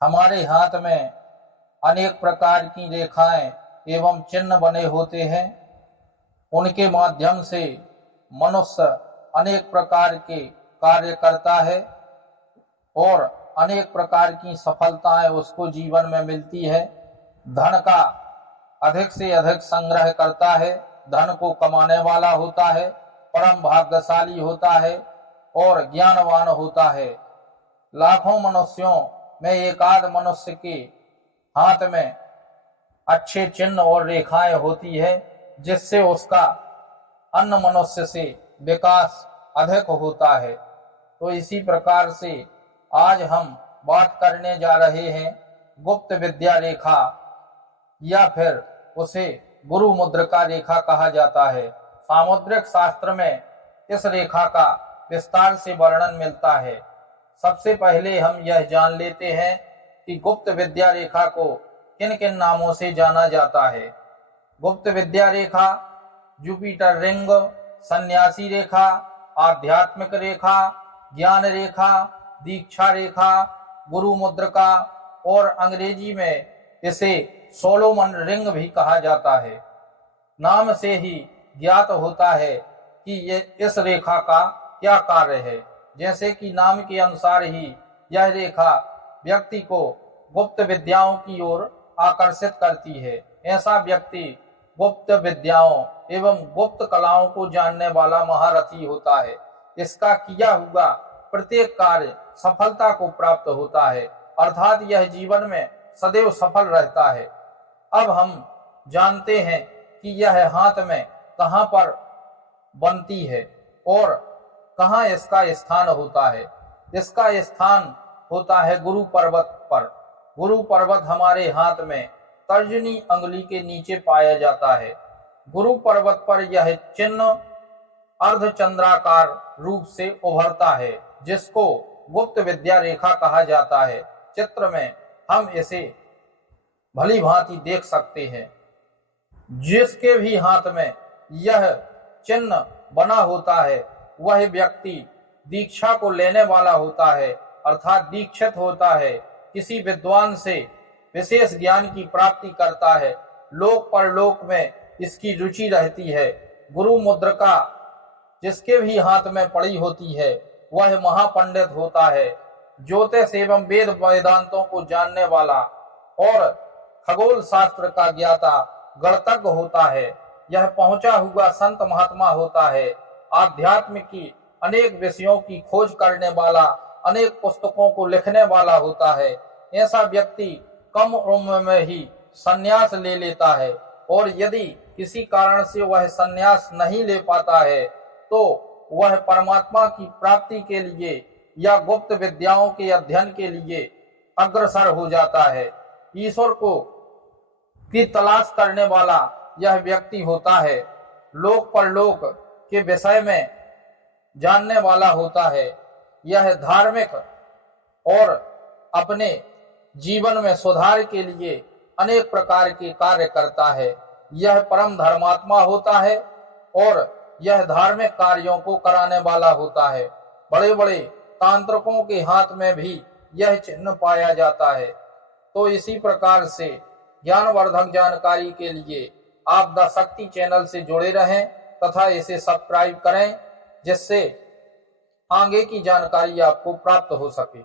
हमारे हाथ में अनेक प्रकार की रेखाएं एवं चिन्ह बने होते हैं। उनके माध्यम से मनुष्य अनेक प्रकार के कार्य करता है और अनेक प्रकार की सफलताएं उसको जीवन में मिलती है। धन का अधिक से अधिक संग्रह करता है, धन को कमाने वाला होता है, परम भाग्यशाली होता है और ज्ञानवान होता है। लाखों मनुष्यों में एकाध मनुष्य के हाथ में अच्छे चिन्ह और रेखाएं होती है, जिससे उसका अन्य मनुष्य से विकास अधिक होता है। तो इसी प्रकार से आज हम बात करने जा रहे हैं गुप्त विद्या रेखा, या फिर उसे गुरु मुद्रिका रेखा कहा जाता है। सामुद्रिक शास्त्र में इस रेखा का विस्तार से वर्णन मिलता है। सबसे पहले हम यह जान लेते हैं कि गुप्त विद्या रेखा को किन किन नामों से जाना जाता है। गुप्त विद्या रेखा, जुपिटर रिंग, सन्यासी रेखा, आध्यात्मिक रेखा, ज्ञान रेखा, दीक्षा रेखा, गुरु मुद्रिका और अंग्रेजी में इसे सोलोमन रिंग भी कहा जाता है। नाम से ही ज्ञात होता है कि ये इस रेखा का क्या कार्य है। जैसे कि नाम के अनुसार ही यह रेखा व्यक्ति को गुप्त विद्याओं की ओर आकर्षित करती है। ऐसा व्यक्ति गुप्त विद्याओं एवं गुप्त कलाओं को जानने वाला महारथी होता है। इसका किया हुआ प्रत्येक कार्य सफलता को प्राप्त होता है, अर्थात यह जीवन में सदैव सफल रहता है। अब हम जानते हैं कि यह हाथ में कहाँ पर बनती है और कहाँ इसका स्थान होता है। इसका स्थान होता है गुरु पर्वत पर। गुरु पर्वत हमारे हाथ में तर्जनी अंगुली के नीचे पाया जाता है। गुरु पर्वत पर यह चिन्ह अर्धचंद्राकार रूप से उभरता है, जिसको गुप्त विद्या रेखा कहा जाता है। चित्र में हम इसे भली भांति देख सकते हैं। जिसके भी हाथ में यह चिन्ह बना होता है वह व्यक्ति दीक्षा को लेने वाला होता है, अर्थात दीक्षित होता है। किसी विद्वान से विशेष ज्ञान की प्राप्ति करता है। लोक परलोक में इसकी रुचि रहती है। गुरु मुद्रिका जिसके भी हाथ में पड़ी होती है वह महापंडित होता है, ज्योतिष एवं वेद वेदांतों को जानने वाला और खगोल शास्त्र का ज्ञाता गणतज्ञ होता है। यह पहुंचा हुआ संत महात्मा होता है। आध्यात्म की अनेक विषयों की खोज करने वाला, अनेक पुस्तकों को लिखने वाला होता है। ऐसा व्यक्ति कम उम्र में ही संन्यास ले लेता है, और यदि किसी कारण से वह संन्यास नहीं ले पाता है तो वह परमात्मा की प्राप्ति के लिए या गुप्त विद्याओं के अध्ययन के लिए अग्रसर हो जाता है। ईश्वर को की तलाश करने वाला यह व्यक्ति होता है। लोक परलोक के विषय में जानने वाला होता है। यह धार्मिक और अपने जीवन में सुधार के लिए अनेक प्रकार के कार्य करता है। यह परम धर्मात्मा होता है और यह धार्मिक कार्यों को कराने वाला होता है। बड़े बड़े तांत्रिकों के हाथ में भी यह चिन्ह पाया जाता है। तो इसी प्रकार से ज्ञानवर्धक जानकारी के लिए आप द शक्ति चैनल से जुड़े रहें तथा इसे सब्सक्राइब करें, जिससे आगे की जानकारी आपको प्राप्त हो सके।